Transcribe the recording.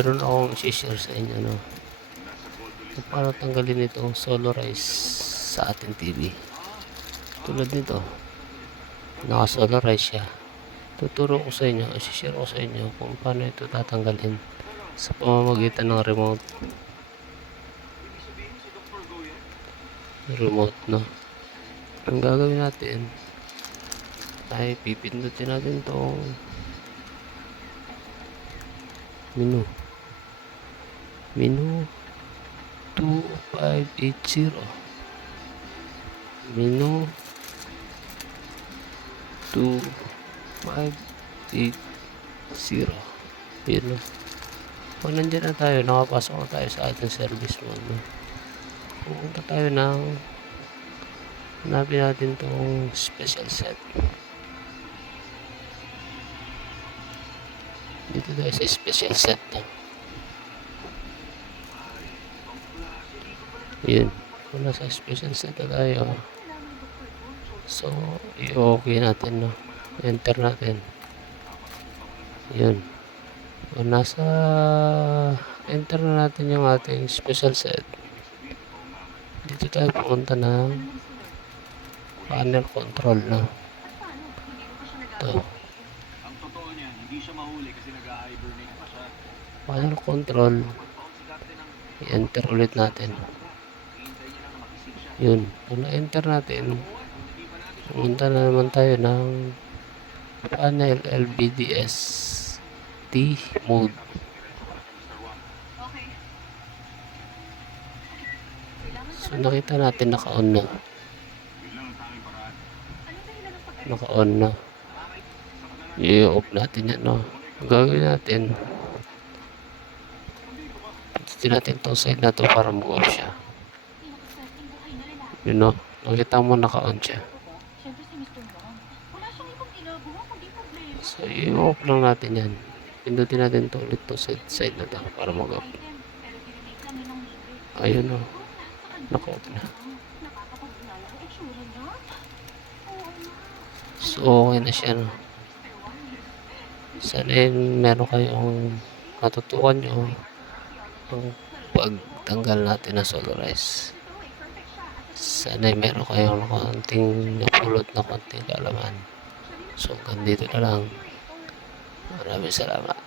meron akong i-share sa inyo, no? Kung paano tanggalin itong solarize sa ating TV. Tulad nito, naka-solarize siya. Tuturo ko sa inyo, i-share ko sa inyo kung paano ito tatanggalin sa pamamagitan ng remote. No? Ang gagawin natin ay pipindutin natin itong menu 2580 menu 2580. Yun, no? Kung nandiyan na tayo, nakapasok na tayo sa ating service mode, no? Pupunta tayo ng hanapin natin itong special set. Dito tayo sa special set, no? Yun, kung nasa special set na tayo, so i-okay natin, no? Enter natin. Yun, kung nasa enter na natin yung ating special set, dito tayo pumunta ng panel control, no? Ito, panel control, i-enter ulit natin. Yun, kung na-enter natin, pumunta na naman tayo ng panel LVDS T mode. So nakita natin naka-on na. Naka-on na. I-off natin yan, no? Gagawin natin, pindutin natin itong side na to para mag-off siya. Yun, no? Nakita mo naka-on siya. So i-off lang natin yan. Pindutin natin ito ulit to side na to para mag-off. Ayun, no? Naka-off na. So okay na siya, no? Sana meron kayong matutukan nyo ang pagtanggal natin ng solarize. Sana meron kayong konting napulot na konting kaalaman. So hanggang dito na lang. Maraming salamat.